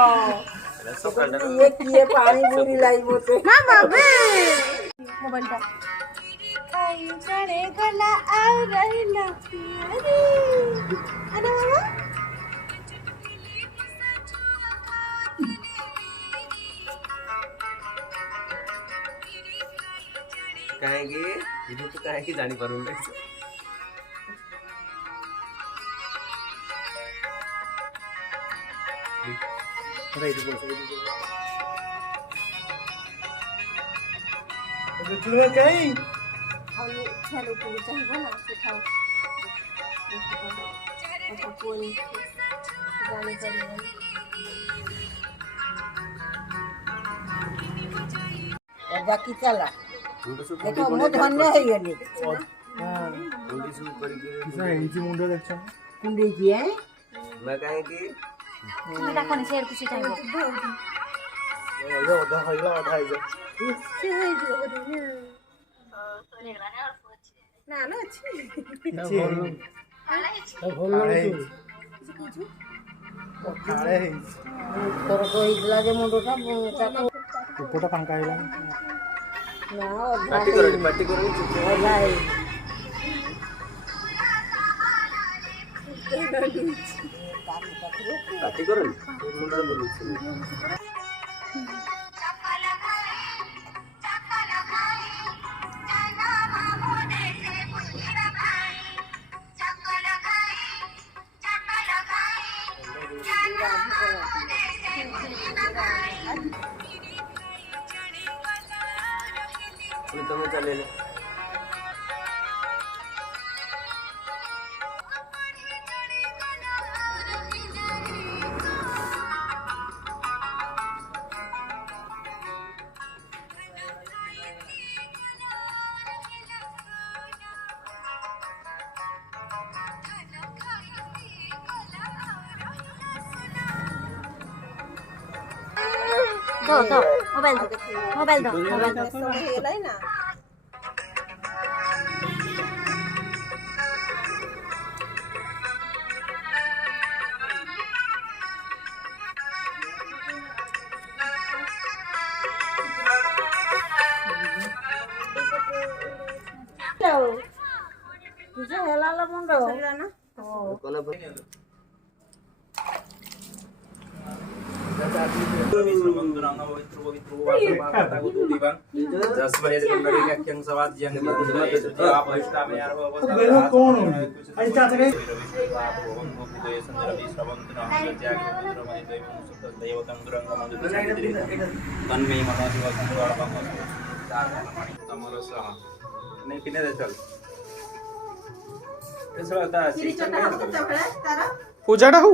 ये किए पानी पूरी लाई बोते मामा बे मोबाइल टा आई चढ़े गला आ रही ना अरे अरे मामा कहेंगे ये तो कहेंगे जानी परूंगा राइट बोल तो चुलवा कहीं हम चलो पूरी चाहिए ना सिखाओ अच्छा कोई जाने चाहिए बाकी चला देखो मो धन्य है ये नहीं हां कुंडी शुरू करी किसा इंची मुंडो देखछ कुंडी की है मैं कहेंगे तुम्हें डाको नहीं शेयर कुछ चाहिए यो ओदा होइला ओदा आइजो से है जो ना ना अच्छी ना बोल काळे काळे तोर कोई लागे मुंडो का चाको उपटा फांका आइला ना पार्टी करो चुप लाई पार्टी करो मुंडा बोलू तुम्हें चले ले दो मोबाइल दो मोबाइल दो ये लाई ना तुझे हेलाला मुंडो ना कोना पूजाटा हो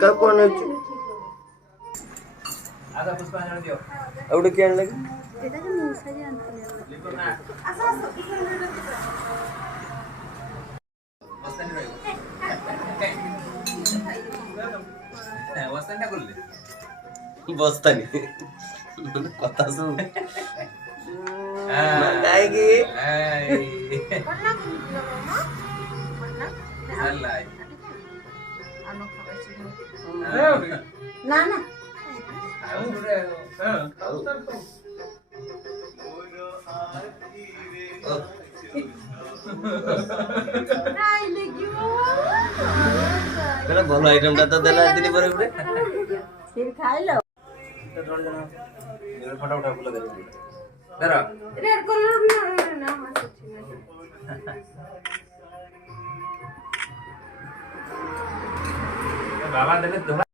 कब कौन है आधा पुष्पांजलि दियो एवढे केण लगे तेरा का न्यूज़ है जानते हैं वस्तानी করলে বস্তানি কথা শুন গাইগে पन्ना कुंडला मामा पन्ना আল্লাহ आनो खावायची ना ना राहिले गयो কেন ভালো আইটেমটা তো দেলা দিনি পরে উপরে फिर खाई लो ফটো উঠা ফুলে দেবে দাঁড়া रेड कलर ना मस्त বাবা দেবে